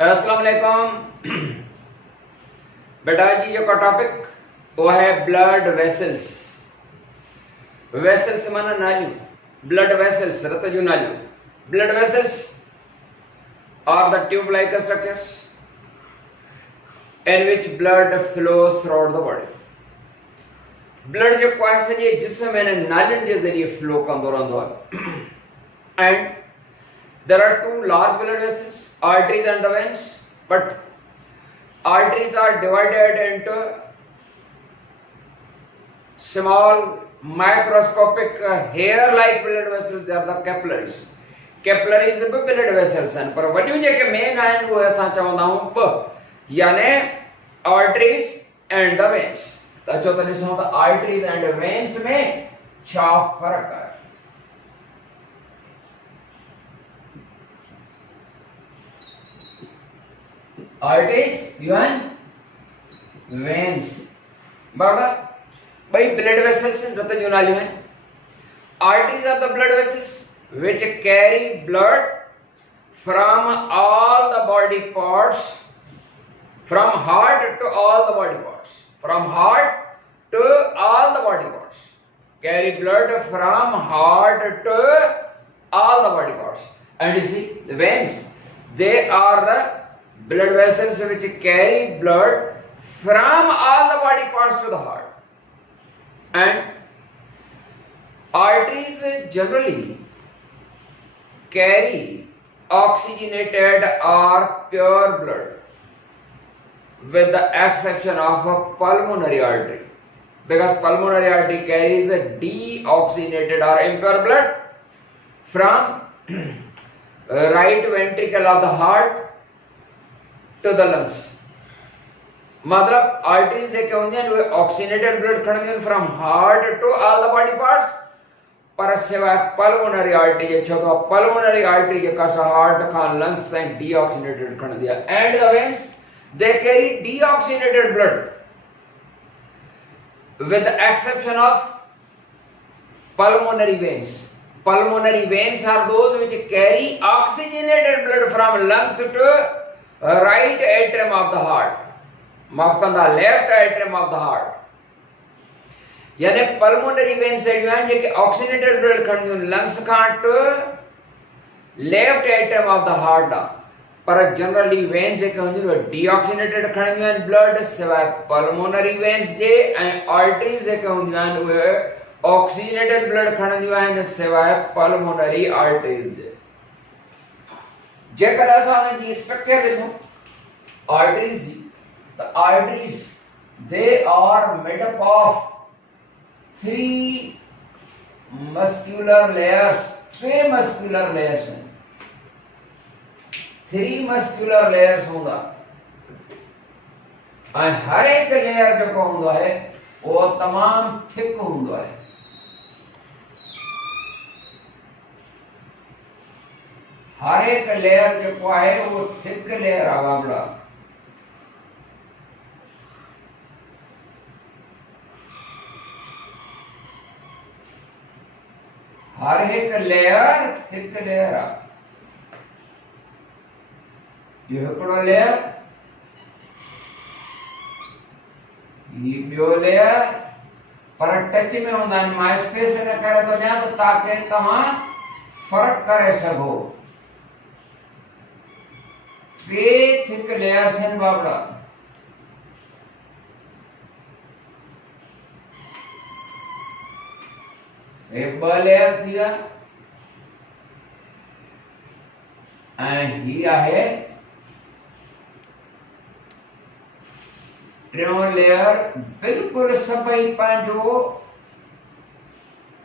अस्सलाम वालेकुम बेटा जी। जो का टॉपिक वो है ब्लड वेसल्स। वेसल्स माना नालियों, ब्लड वेसल्स रतजु नालियों। Blood vessels are the tube like structures in which blood flows throughout the body. Blood जो है सॼे जिस्म में नालियुनि जे ज़रिए फ्लो कंदो रहंदो आहे। And there are two large blood vessels, arteries and the veins, but arteries are divided into small microscopic hair-like blood vessels. They are the capillaries. Capillaries भी blood vessels हैं, पर वॾियूं जेके मेन आहिनि उहे असां चवंदा आहियूं ॿ, याने arteries and the veins. त अचो त ॾिसूं त arteries and veins में छा फ़र्क़ु आहे। arteries and veins बराबर भाई blood vessels रतजु नालियूं हैं। arteries are the blood vessels which carry blood from all the body parts, from heart to all the body parts, from heart to all the body parts, carry blood from heart to all the body parts. And you see the veins, they are the blood vessels which carry blood from all the body parts to the heart. And arteries generally carry oxygenated or pure blood, with the exception of a pulmonary artery, because pulmonary artery carries a deoxygenated or impure blood from right ventricle of the heart to the lungs. मतलब arteries से क्या होंगे वो oxygenated blood खड़ेंगे from heart to all the body parts, पर सिवाय pulmonary artery जो तो pulmonary artery जो का heart का lungs से deoxygenated खड़ दिया। And the veins, they carry deoxygenated blood with the exception of pulmonary veins. Pulmonary veins are those which carry oxygenated blood from lungs to right atrium of the heart, माफ कंदा left atrium of the heart। यानी pulmonary veins से जो है कि oxygenated blood खड़ियों lungs Khan to left atrium of the heart दा, पर generally veins जेके हूंदियूं उहे डीऑक्सीनेटेड खणंदियूं आहिनि ब्लड, सिवाय पल्मोनरी वेन्स जे, ऐं आर्टरीज़ जेके हूंदियूं आहिनि उहे ऑक्सीजनेटेड ब्लड खणंदियूं आहिनि सिवाय पल्मोनरी आर्टरीज़ जे। जेकर असां उन जी स्ट्रक्चर ॾिसूं आर्टरीज़ जी, त arteries they are made up of three muscular layers. टे मस्कुलर लेयर्स आहिनि, थ्री मस्कुलर लेयर्स हूंदा, ऐं हर एक लेयर जेको हूंदो आहे उहो तमामु थिक हूंदो आहे। हर एक लेयर जेको आहे उहो थिक लेयर आहे वागड़ा। हर एक लेयर थिक लेयर आहे। ये हिकिड़ो लेयर, ये ॿियो लेयर, पर टच में हूंदा आहिनि। मां स्पेस न करे थो ॾियां त ताकि तव्हां फ़र्क़ु करे सघो। टे थिक लेयर्स आहिनि बाबड़ा। हे ॿ लेयर थी विया, ऐं ही आहे टियों लेयर। बिल्कुल सभई पंहिंजो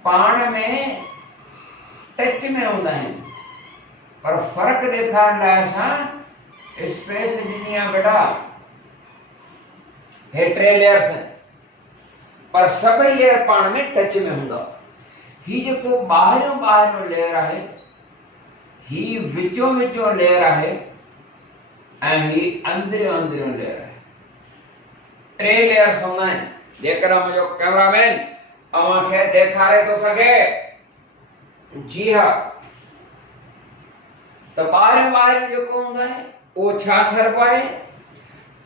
पाण में टच में हूंदा आहिनि, पर फ़र्क़ु ॾेखारण लाइ असां स्पेस ॾिनी आहे बेटा। हे टे लेयर्स आहिनि, पर सभई लेयर पाण में टच में हूंदा। ही जेको ॿाहिरियों लेयर आहे, ही विचों लेयर आहे, ऐं ही अंदरियों लेयर आहे। टे लेयर्स हूंदा आहिनि। जेकर मुंहिंजो कैमरामैन अव्हांखे ॾेखारे थो सघे, जी हा, तो ॿाहिरियों जेको हूंदो आहे वो छा सरब है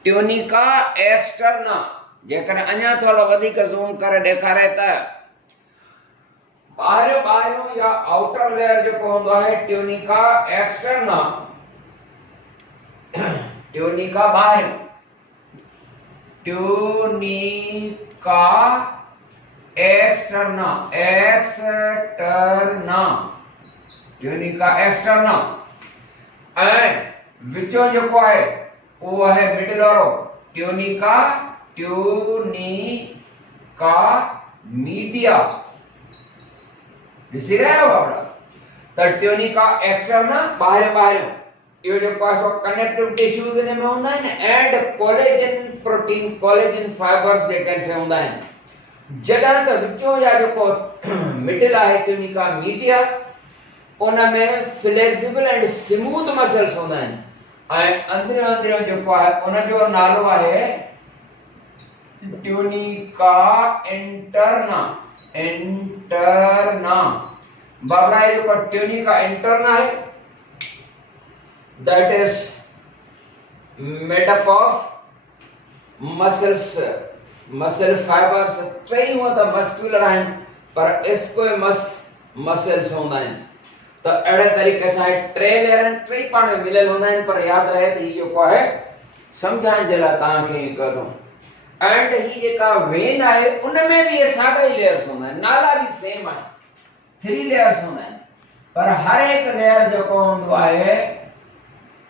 ट्यूनिका एक्सटर्ना, जेकर अञा थोड़ा वधिक ज़ूम करे ॾेखारे त ॿाहिरियों ॿाहिरियों या आउटर लेयर जेको हूंदो आहे ट्यूनिका एक्सटर्ना, ट्यूनिका ॿाहिरियों, tunica externa, externa, tunica externa, ऐं विचों जेको आहे वो है मिडिल वारो ट्यूनिका, ट्यूनिका मीडिया। ॾिसी रहिया आहियो बाबड़ा? त ट्यूनिका एक्सटर्ना ॿाहिरियों ॿाहिरियों, इहो जेको आहे सो कनेक्टिव टिश्यूज़ इन में हूंदा आहिनि and collagen protein, collagen fibers जेके से हूंदा आहिनि। जॾहिं त विचों या जेको मिडिल आहे ट्यूनिका मीडिया, उन में फ्लेक्सिबल एंड स्मूथ मसल्स हूंदा आहिनि ऐं अंदरियों अंदरियों जेको आहे उन जो नालो आहे ट्यूनिका इंटरना, इंटरना। बाबड़ा ये जेको ट्यूनिका इंटरना है that is made up of muscles, muscle fibres. टई हुआ त मस्कुलर आहिनि पर स्क्वेमस मसल्स हूंदा आहिनि। तो अड़े तरीके से ट्रे लेयर ट्रे पाण में मिलियल हूंदा आहिनि, पर याद रहे त इहो जेको आहे सम्झाइण जे लाइ तव्हांखे कयो। एंड ही जेका वेन आहे उन में भी ये साॻा ई लेयर्स हूंदा आहिनि, नाला भी सेम आहे, 3 लेयर्स हूंदा आहिनि, पर हर एक लेयर जेको हूंदो आहे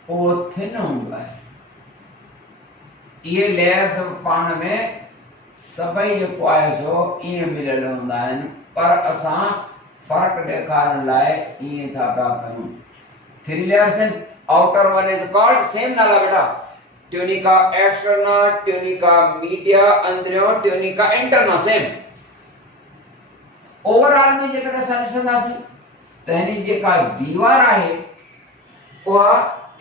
वो थिन हूंदो आहे। ये लेयर्स पाण में सभई जेको आहे सो ईअं मिलियल हूंदा आहिनि, पर असां फर्क ॾेखारण लाइ ईअं था पिया कयूं। 3 लेयर्स आहिनि। Outer one is called same नाला बेटा, ट्यूनिका एक्सटर्ना, ट्यूनिका मीडिया, अंदरियों ट्यूनिका इंटरना, सेम। ओवरऑल में जेकर असां ॾिसंदासीं त हिन जेका दीवार आहे उहा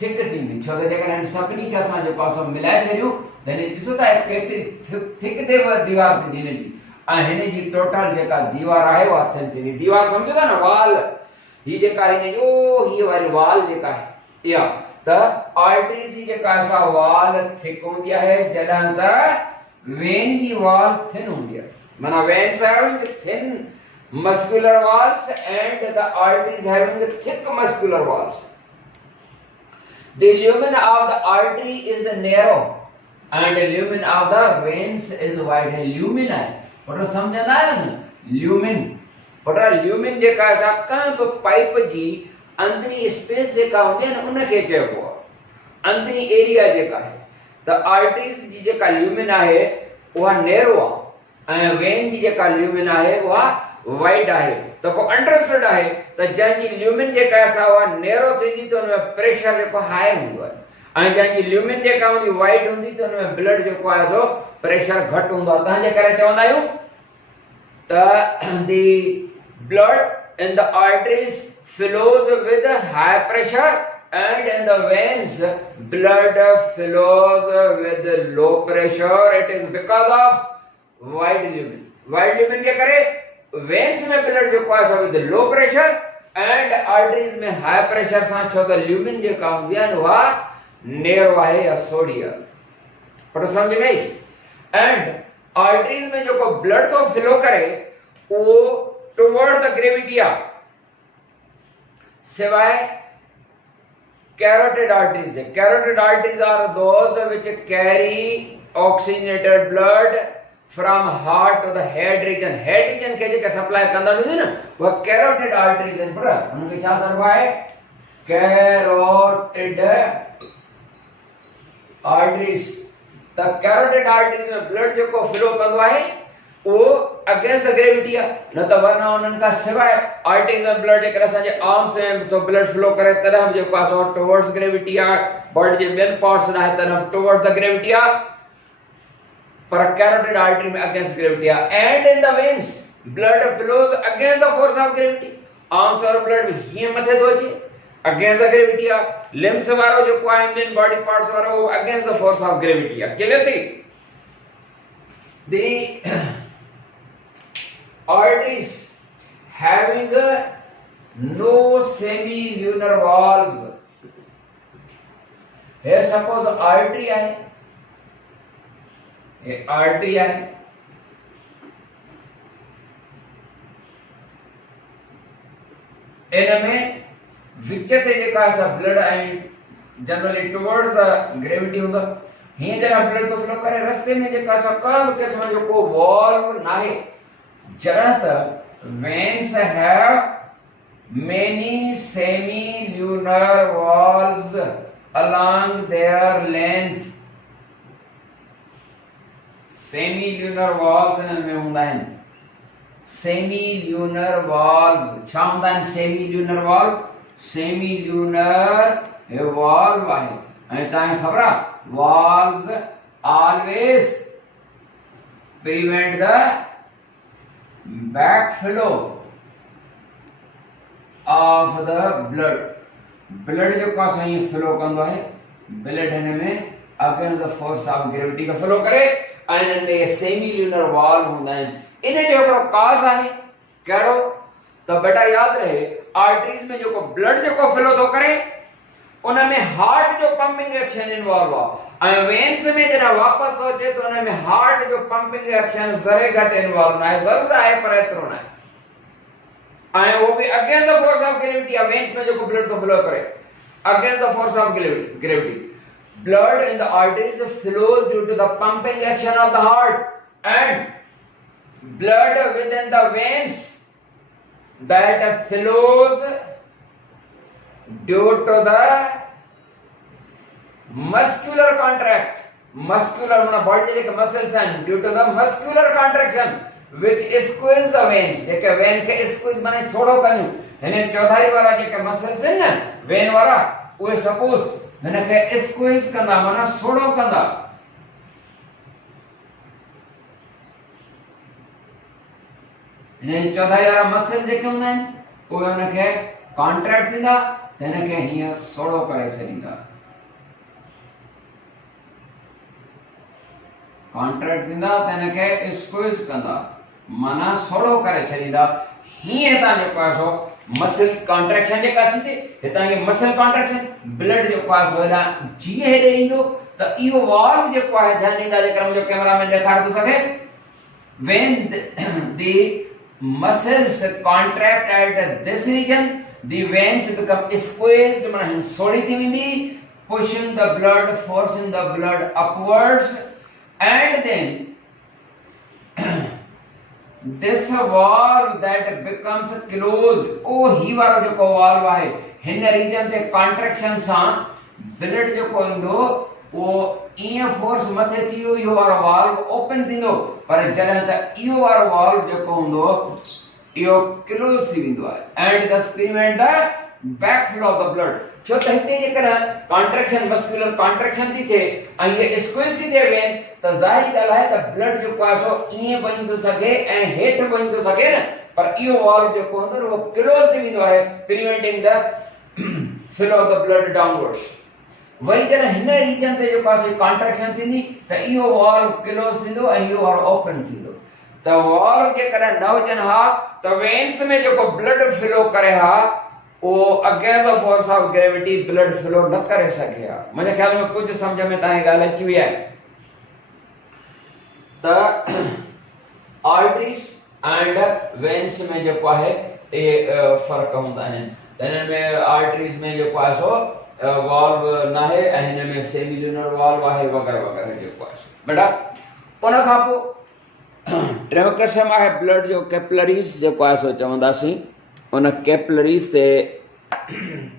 थिक थींदी, छो त जेकर हिन सभिनी खे असां जेको आहे मिलाए छॾियूं त हिन ॾिसो था केतिरी थिक ते दीवार थींदी हिन जी, ऐं हिन जी टोटल जेका दीवार आहे उहा थिन थींदी। दीवार सम्झो था न, वाल, ही जेका हिन जो ही वारी वाल जेका आहे इहा, त आर्टरीज़ जी जेका असां वाल थिक हूंदी आहे, जॾहिं त वेन जी वाल थिन हूंदी आहे। माना veins having thin muscular walls and the arteries having thick muscular walls. The lumen of the artery is narrow and the lumen of the veins is wide. Lumen है, पर समझना है ना, lumen, पर lumen जेका सा कंहिं बि पाइप जी अंदरी space जेका हूंदी आहे न उनखे चइबो आहे अंदरी एरिया जेका आहे। त आर्टरीज़ जी जेका ल्यूमिन आहे उहा नैरो आहे ऐं वेन जी जेका ल्यूमिन आहे उहा वाइड आहे। तो को अंडरस्टूड आहे त जंहिंजी ल्यूमिन जेका आहे उहा नैरो थींदी त उन में प्रेशर जेको हाई हूंदो आहे, ऐं जंहिंजी ल्यूमिन जेका हूंदी वाइड हूंदी त उन में ब्लड जेको आहे सो प्रेशर घटि हूंदो आहे। तंहिंजे करे चवंदा आहियूं त the blood in the arteries flows with high pressure and in the veins blood flows with low pressure. It is because of wide lumen. Wide lumen क्या करे, veins में blood जो पास है with low pressure and arteries में high pressure सां, छो त lumen जो काम दिया न वह narrow है या सोडियम, पर समझ में आई। and arteries में जो को blood को flow करे वो toward the gravity सिवाय carotid arteries है। Carotid arteries are those which carry oxygenated blood from heart to the head region. Head region के जेके सप्लाई कंदा हुई ना वो carotid arteries हैं, पर उनके छा सरवा है carotid arteries। त carotid arteries में ब्लड जो को फ्लो कंदो आहे वो अगेंस्ट द ग्रेविटी है, न त वरना उन्हनि खां सिवाय आर्टरीज़ में ब्लड जेकर असांजे आर्म्स में तो ब्लड फ्लो करे तरह जो पास टुवर्ड्स ग्रेविटी आहे, बॉडी जे ॿियनि पार्ट्स न आहे तरह टुवर्ड्स द ग्रेविटी आहे, पर कैरोटिड आर्टरी में अगेंस्ट ग्रेविटी आहे। And in the veins blood flows against the force of gravity. Arms वारो ब्लड हीअं मथे थो अचे अगेंस्ट द ग्रेविटी आहे, लिम्स वारो जेको आहे ॿियनि बॉडी पार्ट्स वारो against the force of gravity आहे। क्लियर थी? दी arteries having no semilunar valves, हे सपोज आर्टरी आहे, हे आर्टरी आहे, इनमें विच ते जेका असां ब्लड ऐं जनरली टुवर्ड्स द ग्रेविटी हूंदो, हीअं जरा ब्लड तो फ्लो करे रस्ते में जेका असां का बि क़िस्म जो को वॉल्व नाहे, जरा त veins have many semi-lunar valves along their length. Semi-lunar valves इनमें हूंदा आहिनि, semi-lunar valves छा हूंदा आहिनि? semi-lunar valve, semi-lunar हे valve आहे, ऐं तव्हांखे ख़बर आहे valves always prevent the backflow of the blood. blood जेको असां हीअं फ्लो कंदो आहे, ब्लड हिन में against the force of gravity खे फ्लो करे, ऐं हिन में सेमी ल्यूनर वाल्व हूंदा आहिनि। इन जो हिकिड़ो काज़ आहे, कहिड़ो? त बेटा यादि रहे, आर्टरीज़ में जेको ब्लड जेको फ्लो थो करे, उन में हार्ट जो पंपिंग एक्शन इन्वॉल्व आहे, ऐं वेन्स में जॾहिं वापसि अचे त उन में हार्ट जो पंपिंग एक्शन ज़रे घटि इन्वॉल्व आहे, ज़रूर आहे पर एतिरो न आहे, ऐं वो भी against the force of gravity. Veins में जो ब्लड तो फ्लो करे against the force of gravity, blood in the arteries flows due to the pumping action of the heart, and blood within the veins that flows due to the muscular contract, muscular माना body के muscles हैं, due to the muscular contraction which squeeze the veins, JK when के squeeze माने छोड़ो कयूं, हिन चौधारी वारा जेके muscles हैं न वेन वारा, उहे सपोज हिन के स्क्वीज कंदा माना छोड़ो कंदा, हिन चौधारी वारा मसल जेके हूंदा आहिनि उहे हुन खे कॉन्ट्रैक्ट थींदा, हिन खे हीअं छोड़ो करे छॾींदा, कॉन्ट्रैक्ट थींदा त हिन खे स्क्वीज कंदा माना छोड़ो करे छॾींदा। हीअं हितां जेको आहे सो मसल कॉन्ट्रैक्शन जेका थींदी, हितां खे मसल कॉन्ट्रैक्शन, ब्लड जेको आहे सो हेॾां जीअं हेॾे ईंदो त इहो वाल्व जेको आहे, ध्यानु ॾींदा जेकर मुंहिंजो कैमरामैन ॾेखारे थो सघे, when the muscles contract at this region, the veins become squeezed, माना सोड़ी थी वेंदी, pushing the blood, forcing the blood upwards, and then this valve that becomes closed, ओ ही वारो जेको वाल्व आहे, हिन रीजन ते कॉन्ट्रैक्शन सां ब्लड जेको ईंदो वो ईअं फोर्स मथे थी वियो, इहो वारो वाल्व ओपन थींदो, पर जॾहिं त इहो वारो वाल्व जेको हूंदो इहो क्लोज थी वेंदो आहे, एंड दस prevent the backflow of the blood. छो त हिते जेकर कॉन्ट्रैक्शन, मस्कुलर कॉन्ट्रैक्शन थी थिए ऐं ये स्क्वीज थी थिए वेन, त ज़ाहिर ॻाल्हि आहे त ब्लड जेको आहे सो ईअं वञी थो सघे ऐं हेठि वञी थो सघे न, पर इहो वाल्व जेको हूंदो उहो क्लोज थी वेंदो आहे, preventing the flow of the blood downwards. Worry जॾहिं हिन रीजन ते जेको आहे कॉन्ट्रैक्शन थींदी त इहो वाल्व क्लोज थींदो ऐं इहो वाल्व ओपन थींदो, त वाल्व जेकॾहिं न हुजनि हा त वेन्स में जेको ब्लड फ्लो करे हा वो against the force of gravity blood flow न करे सघे हा। मुंहिंजे ख्याल में कुझु सम्झ में तव्हांजी ॻाल्हि अची वई आहे। त आर्टरीज एंड वेन्स में जेको आहे ये फ़र्क़ु हूंदा आहिनि, हिन में आर्टरीज में जेको आहे सो वाल्व नाहे ऐं हिन में सेमी ल्यूनर वाल्व आहे वग़ैरह वग़ैरह जेको आहे बेटा। उन खां पोइ टियों क़िस्म आहे ब्लड जो कैपिलरीज़ जेको आहे सो चवंदासीं, उन कैपिलरीज़ ते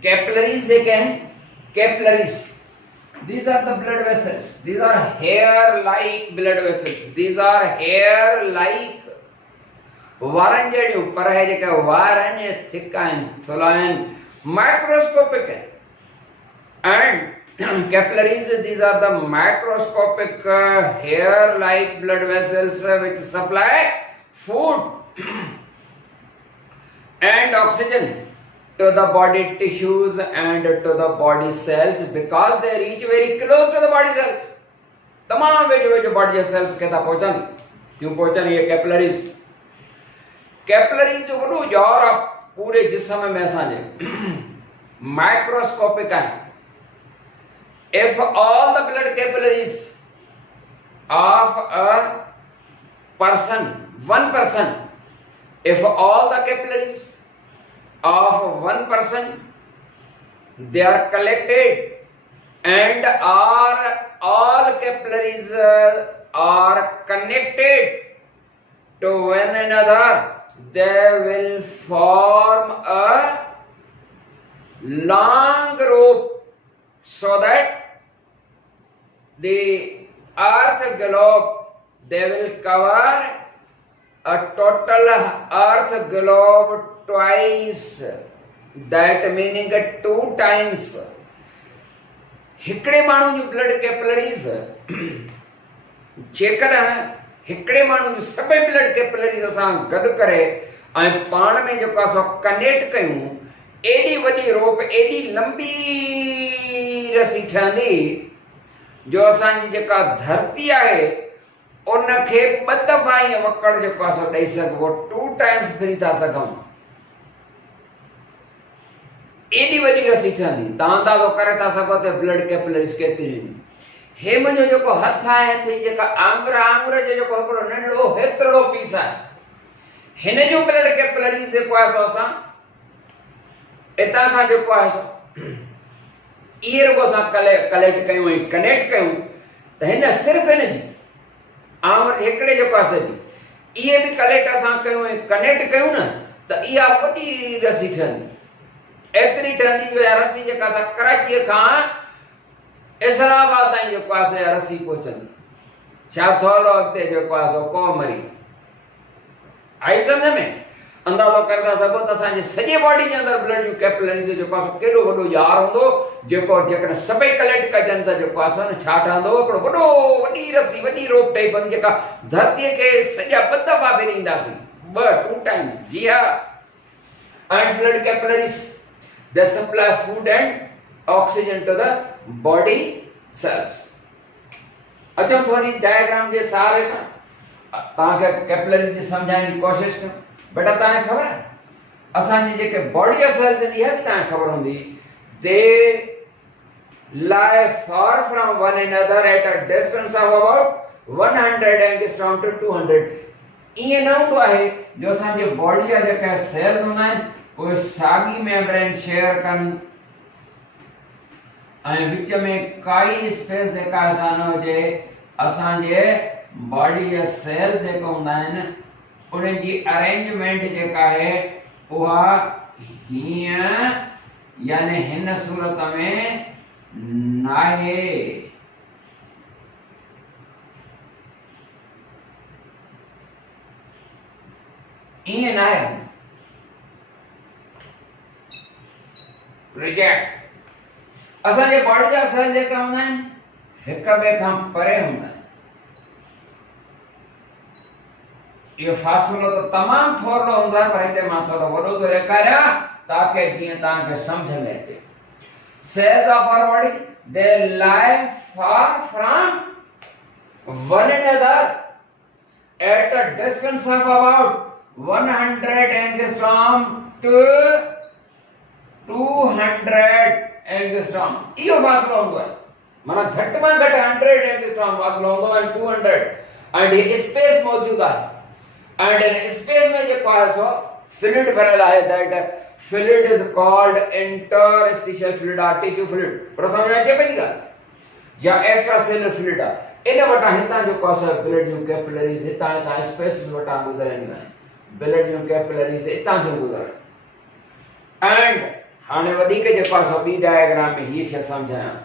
कैपिलरीज़ जेके आहिनि, capillaries these are the blood vessels, these are hair like blood vessels, these are hair like वारनि जहिड़ियूं, पर हे जेके वार आहिनि थिक आहिनि, थुल्हा आहिनि, माइक्रोस्कोपिक आहिनि, and capillaries, these are the microscopic hair like blood vessels which supply food and oxygen to the body tissues and to the body cells, because they reach very close to the body cells, तमाम वेझो वेझो body जे sales के था पहुंचन, क्यों पहुंचन ये capillaries. Capillaries जो वॾो जौर आहे पूरे जिस्म में असांजे, माइक्रोस्कोपिक आहे, if all the blood capillaries of a person, one person, if all the capillaries of one person, they are collected and are all capillaries are connected to one another, they will form a long rope, so that the earth globe, they will cover a total earth globe twice, that meaning 2 times. हिकड़े माण्हू जूं blood capillaries जेकॾहिं हिकड़े माण्हू जूं सभई blood capillaries असां गॾु करे ऐं पाण में जेको आहे सो कनेक्ट कयूं, एॾी वॾी रोप, एॾी लंबी रसी ठहंदी जो असांजी जेका धरती आहे उनखे 2 दफ़ा ईअं वकड़ जेको आहे सो ॾेई सघिबो, 2 टाइम्स फिरी था सघूं। एॾी वॾी रसी ठहंदी, तव्हां अंदाज़ो करे था सघो त ब्लड कैपिलरीज़ केतिरियूं आहिनि। हे मुंहिंजो जेको हथ आहे, हथ जी जेका आङुर जो जेको हिकिड़ो नंढड़ो हेतिरो पीस आहे, हिन जो ब्लड कैपिलरीज़ जेको आहे सो असां हितां खां जेको आहे सो इहे रुगो असां कलेक्ट कयूं ऐं कनेक्ट कयूं त हिन सिर्फ़ु हिन जी आङुर हिकिड़े जेको आहे सॼी इहे बि कलेक्ट असां कयूं ऐं कनेक्ट कयूं न, त इहा वॾी रसी ठहंदी। एतिरी ठहंदी जो इहा रसी जेका असां कराचीअ खां इस्लामाबाद ताईं जेको आहे सो इहा रसी पहुचंदी। छा थोरो अॻिते जेको आहे सो को मरी आई सम्झ में? अंदाज़ो करे था सघो त असांजे सॼे बॉडी जे अंदरि ब्लड जूं कैपिलरीज़ जेको आहे सो केॾो वॾो जार हूंदो, जेको जेकॾहिं सभई कलेक्ट कजनि त जेको आहे सो न छा ठहंदो, हिकिड़ो वॾी रसी, वॾी रोप टाइप हूंदी जेका धरतीअ खे सॼा 2 दफ़ा फेरींदासीं, 2 टाइम्स। जी हा। And blood capillaries they supply food and oxygen to the body cells. अचो थोड़ी डायग्राम जे सहारे सां तव्हांखे कैपिलरीज़ जी सम्झाइण जी कोशिशि कयूं। बेटा तव्हांखे ख़बर आहे असांजी जेके बॉडी जा सेल्स आहिनि, इहा बि तव्हांखे ख़बर हूंदी, they lie far from one another at a distance of about 100 angstrom to 200। ईअं न हूंदो आहे जो असांजे बॉडी जा जेके सेल्स हूंदा आहिनि उहे साॻी मेम्ब्रेन शेयर कनि ऐं विच में काई स्पेस जेका असां न हुजे। असांजे बॉडी जा सेल्स जेके हूंदा आहिनि उन्हनि जी अरेंजमेंट जेका आहे उहा हीअं यानी हिन सूरत में नाहे। ईअं नाहे, रिजेक्ट। असांजे बॉडी जा सेल जेके हूंदा आहिनि हिक ॿिए खां परे हूंदा आहिनि। इहो फ़ासिलो त तमामु थोरो हूंदो आहे, पर हिते मां थोरो वॾो थो ॾेखारियां ताकि जीअं तव्हांखे सम्झ में अचे। Cells of our body they lie far from one another at a distance of about 100 angstrom to 200 angstrom. इहो फ़ासिलो हूंदो आहे, माना घटि में घटि 100 एंगस्ट्रॉम फ़ासिलो हूंदो आहे, 200 एंड ये स्पेस मौजूद आहे। एंड इन स्पेस में जेको आहे सो फ्लूइड भरियल आहे। That fluid is called interstitial fluid और टिश्यू फ्लूइड। पर समझ में अचे पई ॻाल्हि? या एक्स्ट्रा सेलुलर फ्लूइड आहे। इन वटां हितां जेको आहे सो ब्लड जूं कैपिलरीज़ हितां हितां स्पेसिस वटां गुज़रंदियूं आहिनि। ब्लड जूं कैपिलरीज़ हितां थियूं गुज़रनि। एंड हाणे वधीक जेको आहे सो ॿी डायग्राम में हीअ शइ सम्झायां।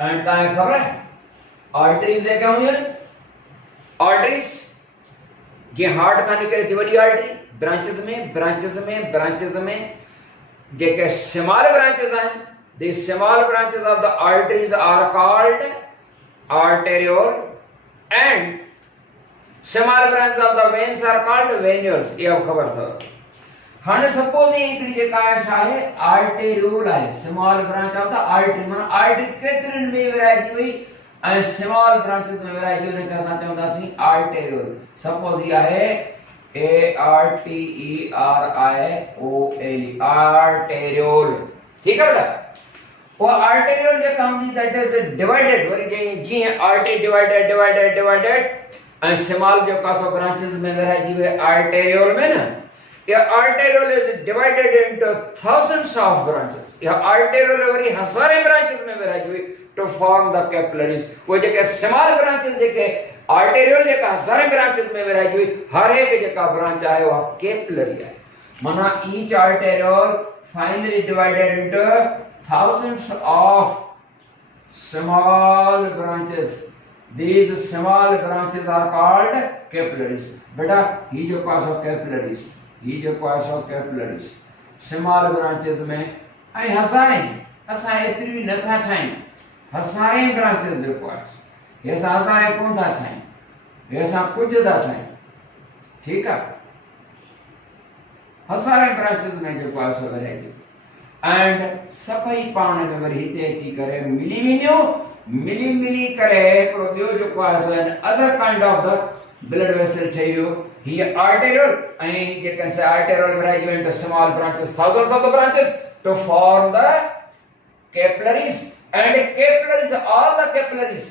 ऐं तव्हांखे ख़बर आहे आर्टरीज़ जेके हूंदियूं आहिनि, आर्टरीज़ जीअं हार्ट खां निकिरे थी वॾी आर्टरी, ब्रांचेस में जेके स्मॉल ब्रांचेस आहिनि, the small branches of the arteries are called arteriole and small branch of the veins are called venules. इहो ख़बर अथव? हाणे सपोज ये हिकिड़ी जेका आहे आर्टेरियोल आहे, small branch of the artery. माना आर्टरी केतिरनि में विराइजी वई ऐं स्मॉल ब्रांचेस में विराइजी, उनखे असां चवंदासीं आर्टेरियोल। सपोज ये आहे ARTERIOL, आर्टेरियोल। ठीक है बेटा, वो आर्टेरियोल जो काम दी दैट इज डिवाइडेड वरी जी आर्टरी डिवाइडेड एंड स्मॉल जो कासो ब्रांचेस में विराजी हुए आर्टेरियोल में ना, ये arteriole is divided into thousands of branches. ये आर्टेरियोल वरी हजारे ब्रांचेस में विराजी हुई टू फॉर्म द कैपिलरीज। वो जो स्मॉल ब्रांचेस के आर्टेरियोल जो हजारे ब्रांचेस में विराजी हुई, हर एक जो ब्रांच है वो कैपिलरी है। माना each arteriole finally divided into thousands of small branches. These small branches are called capillaries. बेटा ये जो class of capillaries, ये जो class of capillaries, small branches में आई हसाए इतनी भी न था चाहिए, हसाए branches जो class, ये हसाए कौन था चाहिए, ये सब कुछ था चाहिए, ठीक है? हसाए branches में जो class हो रहेगी एंड सभई पाण में वरी हिते अची करे मिली करे हिकिड़ो ॿियो जेको आहे other kind of the blood vessel ठही वियो। हीअ आर्टेरियोल ऐं जेकॾहिं से आर्टेरियोल विराइजी वेंदो small branches thousands of the branches to form the capillaries and capillaries all the capillaries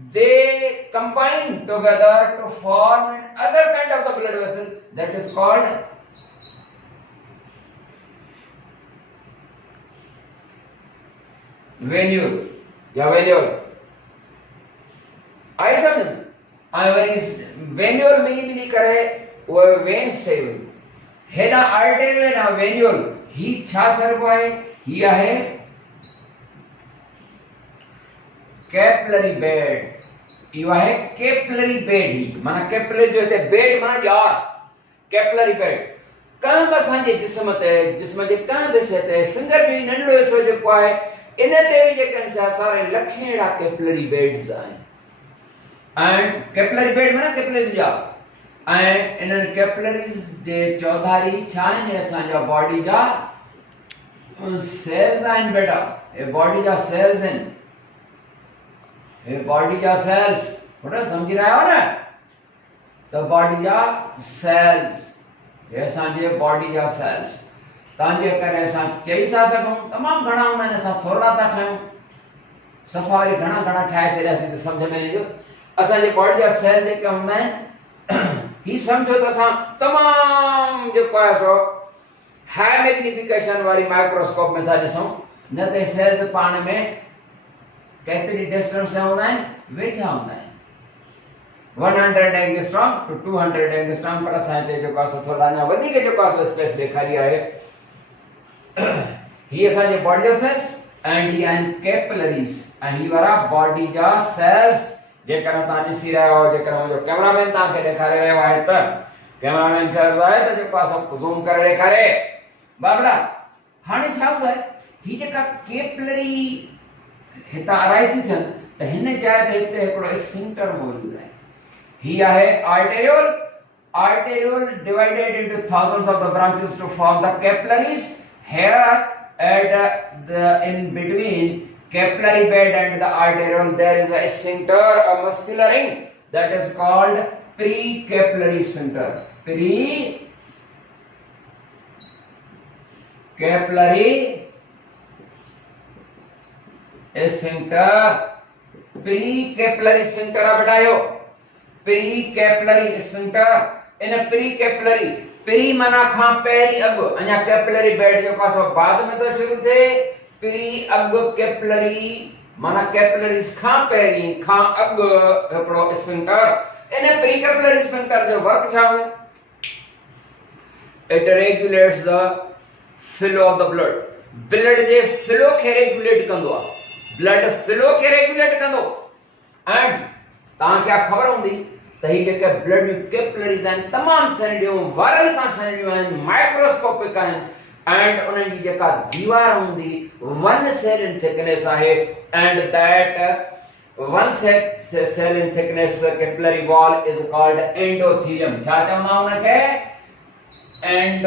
they combine together to form another kind of the blood vessel that is called venule या venule. आई समझ I worry venule मिली करे वो veins थे हेना arterial ना venule ही छा सरबो है ही है capillary bed. यो है कैपिलरी बेड ही माना कैपिलरी जो है बेड माना यार कैपिलरी बेड कहां असां जे जिस्म जे कहां दिसे ते फिंगर भी नंढो सो जो है इन ते भी जेकन सारे लखेड़ा कैपिलरी बेड्स आहिनि एंड कैपिलरी बेड माना कैपिलरीज जा एंड इन कैपिलरीज जे चौधारी छा आहिनि असांजा बॉडी जा सेल्स आहिनि बेटा। ये बॉडी जा सेल्स आहिनि, ये बॉडी जा सेल्स बेटा समझी रहा हो ना? तो बॉडी जा सेल्स ये असांजे बॉडी जा सेल्स तांजे करे असां चई था सघूं तमाम घणा हूंदा आहिनि, असां थोड़ा था ठाहियूं सफ़ारी घणा ठाहे छॾियासीं त सम्झ में ईंदो। असांजे बॉडी जा सेल जेके हूंदा आहिनि ही सम्झो त असां तमाम जेको आहे सो हाई मैग्निफिकेशन वारी माइक्रोस्कोप में था ॾिसूं न त सेल्स पाण में केतिरी डिस्टेंस ते हूंदा आहिनि वेठा हूंदा आहिनि 100 एंगस्ट्रॉम टू 200 एंगस्ट्रॉम पर असां हिते जेको आहे थोड़ा अञा वधीक जेको आहे स्पेस ॾेखारी आहे। ही असांजे बॉडी जा सेल्स एंड ही आहिनि कैपिलरीज ऐं ही वारा बॉडी जा सेल्स जेकर तव्हां ॾिसी रहिया हो जेकर मुंहिंजो कैमरामैन तव्हांखे ॾेखारे रहियो आहे त कैमरामैन खे अर्ज़ु आहे त जेको आहे ज़ूम करे ॾेखारे बाबड़ा। हाणे छा हूंदो आहे ही जेका कैपिलरी हितां अराइज़ी थियनि त हिन जाइ ते हिते हिकिड़ो स्फिंक्टर मौजूदु आहे। ही आहे arteriole divided into thousands of the branches to form the capillaries. Here at the in between capillary bed and the arteriole there is a sphincter, a muscular ring that is called precapillary sphincter. Precapillary sphincter, precapillary sphincter बतायो precapillary sphincter। इन precapillary pre माना खां पहिरीं अॻु अञा capillary bed जो कासो बाद में तो शुरू थे प्री अॻु कैपिलरी माना कैपिलरीज खां पहिरीं खां अॻु हिकिड़ो स्फिंक्टर। इन प्रीकैपिलरी स्फिंक्टर जो वर्क छा आहे? It regulates the flow of the blood. Blood J flow खे रेगुलेट कंदो आहे, ब्लड फ्लो खे रेगुलेट कंदो। एंड तव्हांखे ख़बर हूंदी त ही जेके ब्लड कैपिलरीज आहिनि तमामु सनड़ियूं वारनि खां सनड़ियूं आहिनि, माइक्रोस्कोपिक आहिनि एंड उन्हनि जी जेका दीवार हूंदी 1 सेल इन थिकनेस आहे and that 1 cell in thickness capillary wall is called endothelium. छा चवंदा हुनखे? एंडोथीलियम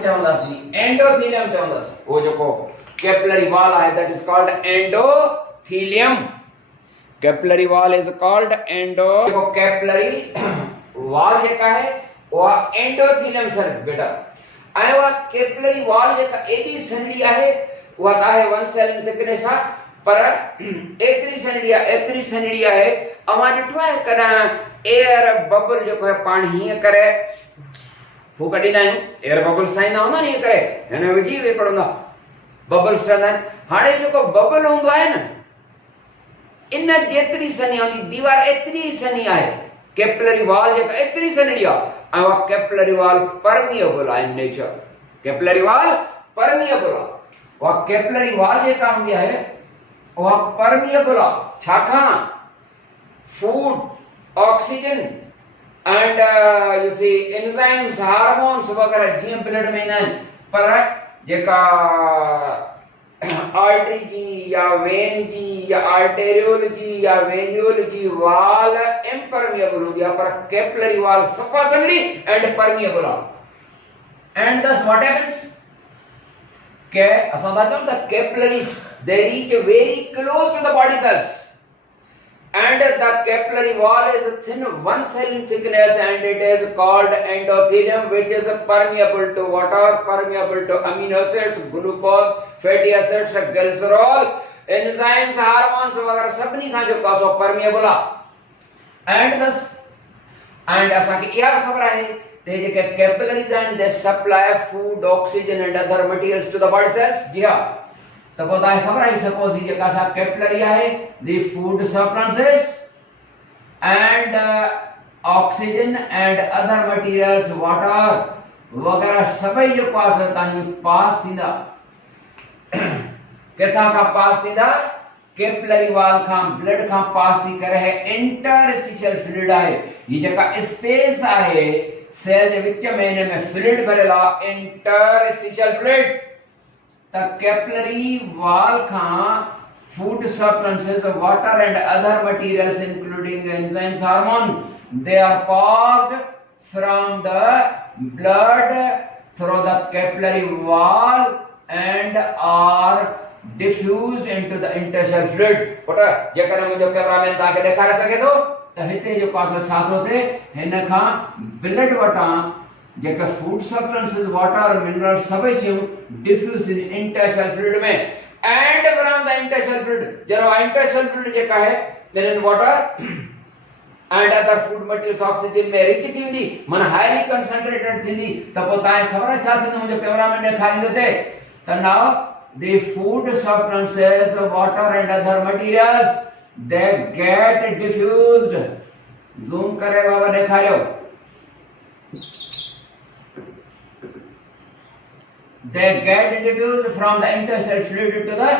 चवंदासीं, एंडोथीलियम चवंदासीं। वो जेको कैपिलरी वॉल आहे that is called endothelium. Capillary wall is called endo. देखो कैपिलरी वॉल जेका है वो एंडोथेलियम सर बेटा ऐं उहा कैपिलरी वॉल जेका एडी सनड़ी आहे उहा त आहे 1 सेल इन थिकनेस आहे पर एतिरी सनड़ी आहे अवां ॾिठो आहे कॾहिं एयर बबल जेको आहे पाण हीअं करे हू कढींदा आहियूं एयर बबल्स ठाहींदा हूंदा नी करे हिन विझी विकिणंदा बबल्स रहंदा आहिनि। हाणे जेको बबल हूंदो आहे न इन जेतिरी सनी उन दीवार एतिरी सनी आहे कैपिलरी वॉल जेका एतिरी सनड़ी आहे ऐं उहा कैपिलरी वॉल परमिएबल आहे in nature. Capillary wall permeable आहे उहा कैपिलरी वॉल जेका हूंदी आहे उहा परमिएबल आहे छाकाणि food oxygen and you see enzymes hormones वगैरह जीअं ब्लड में ईंदा आहिनि पर जेका आर्टरी जी या वेन जी या आर्टेरियोल जी या वेन्यूल जी वॉल इम्परमिएबल हूंदी आहे पर कैपिलरी वॉल सफा सनड़ी एंड परमिएबल आहे। एंड दस व्हाट हैपेंस के असां था चऊं त capillaries they reach very close to the body cells and the capillary wall is thin 1 cell in thickness and it is called endothelium which is permeable to water, permeable to amino acids, glucose, fatty acids, glycerol, enzymes, hormones वगैरह सभनी खां जो कासो permeable आहे। and असांखे इहा ख़बर आहे ते जेके capillaries आहिनि they supply food, oxygen and other materials to the body cells। जी हाँ तो पता है खबर है सपोज ये जेका सा कैपिलरी आहे the food substances and oxygen and other materials water वगैरह सभई जो पास तानी पास थींदा किथां खां पास थींदा कैपिलरी वॉल खां ब्लड खां पास थी करे है इंटरस्टिशियल फ्लूइड आहे ये जेका स्पेस आहे सेल जे विच में इन में फ्लूइड भरियल आहे interstitial fluid. The capillary wall can food substances, water and other materials including enzymes, hormone, they are passed from the blood through the capillary wall and are diffused into the interstitial fluid। पता जेकर मुझे cameraman ताके दिखारे सके तो हिते जो पासो छा थो थे हिन खां ब्लड वटां जेका फूड सब्सटेंसेस वाटर मिनरल्स सभई शयूं डिफ्यूज इन इंटरस्टिशियल फ्लूइड में and from the interstitial fluid जरो इंटरस्टिशियल फ्लूइड जेका है in water and other food materials oxygen में रिच थींदी मन हाईली कंसंट्रेटेड थींदी त पो ताए खबर छा थींदो मुझे कैमरामैन ने खाली थे त now the food substances water and other materials they get diffused zoom करे बाबा दिखायो they get diffused from the interstitial fluid to the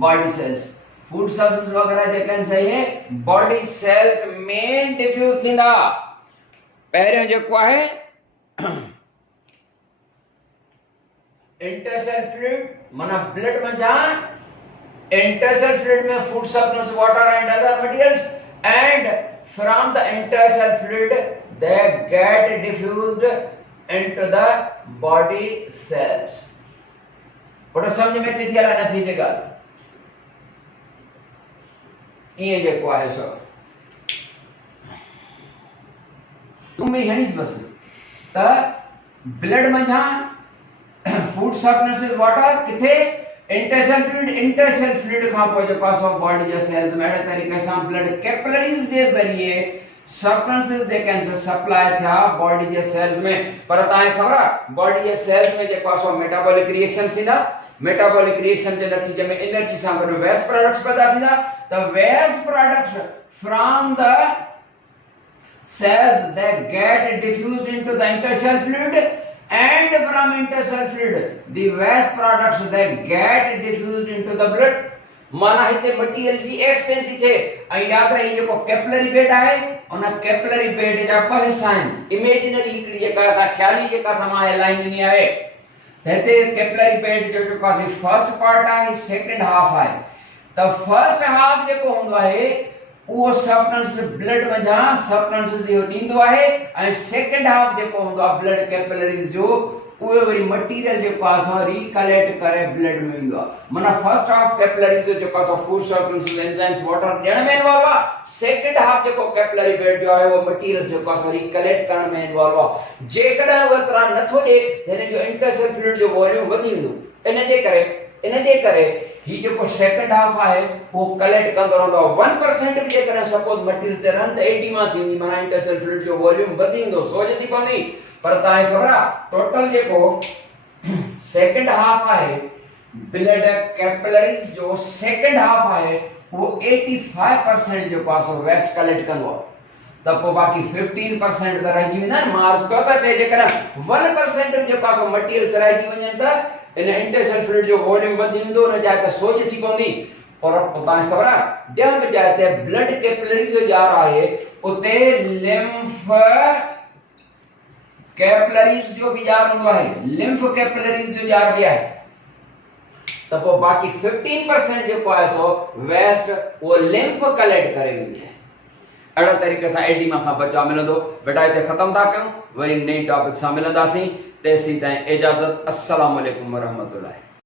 body cells। food substance वगैरह जेकन चाहिए body cells में diffuse थींदा। पहिरियों जेको आहे interstitial fluid माना ब्लड में जा interstitial fluid में food substance water and other materials and from the interstitial fluid they get diffused into the body cells। बड़ा समझ में थी थियला नथी जे ॻाल्हि ईअं जेको आहे सो तुम में हणीस बस त ब्लड में जा फूड सब्सटेंसेस वाटर किथे इंटरस्टिशियल फ्लूइड खां पोइ जेको आहे सो बॉडी जे सेल्स में अहिड़े तरीक़े सां ब्लड कैपिलरीज जे ज़रिए सब्सटेंसेस जेके आहिनि सप्लाई थिया बॉडी जे सेल्स में पर तव्हांखे ख़बर आहे बॉडी जे सेल्स में जेको आहे सो मेटाबॉलिक रिएक्शंस थींदा मेटाबॉलिक रिएक्शन जे नतीजे में एनर्जी सां गॾु वेस्ट प्रोडक्ट्स पैदा थींदा त waste products from the cells that get diffused into the interstitial fluid and from interstitial fluid the waste products that get diffused into the blood माना हिते मटेरियल जी exchange थी थे ऐं याद रही जेको कैपिलरी बेड आहे उन कैपिलरी बेड जा ॿ हिस्सा आहिनि इमेजिनरी हिकड़ी जेका असां ख्याली जेका समां लाइन ॾिनी आहे त हिते कैपिलरी बेड जो जेको आहे फर्स्ट पार्ट आहे सेकंड हाफ आहे त फर्स्ट हाफ जेको हूंदो आहे उहो सब्सटेंस ब्लड में जा सब्सटेंस जो ॾींदो आहे ऐं सेकंड हाफ जेको हूंदो आहे ब्लड कैपिलरीज जो उहे वरी मटीरियल जेको आहे असां रिकलेक्ट करे ब्लड में वेंदो आहे। माना फर्स्ट हाफ कैपिलरीज़ जेको आहे फूड सप्लीमेंट्स एंजाइम्स वाटर ॾियण में इन्वॉल्व आहे। सेकंड हाफ जेको कैपिलरी बेड जो आहे उहो मटीरियल जेको आहे रिकलेक्ट करण में इन्वॉल्व आहे। जेकॾहिं उहो एतिरा नथो ॾे हिन जो इंटरसेल फ्लूइड जो वॉल्यूम वधी वेंदो। इनजे करे ही जेको सेकंड हाफ आहे वो कलेक्ट कंदो रहंदो। 1% भी जेकॾहिं सपोज मटीरियल ते रन 80 मां थींदी माना इंटरसेल फ्लूइड जो वॉल्यूम वधी वेंदो सोज थी पवंदी। पर तव्हांखे ख़बर आहे टोटल जेको सेकंड हाफ आहे ब्लड कैपिलरीज़ जो सेकंड हाफ आहे वो 85% जेको आहे सो वेस्ट कलेक्ट कंदो आहे। त पोइ बाक़ी 15% त रहिजी वेंदा आहिनि। मार्स कयो त जेकॾहिं 1% जेको आहे सो मटीरियल्स रहिजी वञनि त इन इंटरसेल फ्लूइड जो वॉल्यूम वधी वेंदो न जाइ त सोज थी पवंदी। और तव्हांखे ख़बर आहे ॾियण जाइ ते ब्लड कैपिलरीज़ जो जार आहे उते लिम्फ कैपिलरीज़ जो भी जार हूंदो आहे। लिम्फ कैपिलरीज़ जो जार भी आहे। त पोइ बाक़ी 15% जेको आहे सो वेस्ट वो लिम्फ कलेक्ट करे वेंदी आहे। अहिड़े तरीक़े सां एडिमा खां बचाव मिलंदो। बेटा हिते ख़तम था कयूं, वरी नई टॉपिक सां मिलंदासीं। तेसीं ताईं इजाज़त। अस्सलाम वालेकुम वरहमतुल्लाह।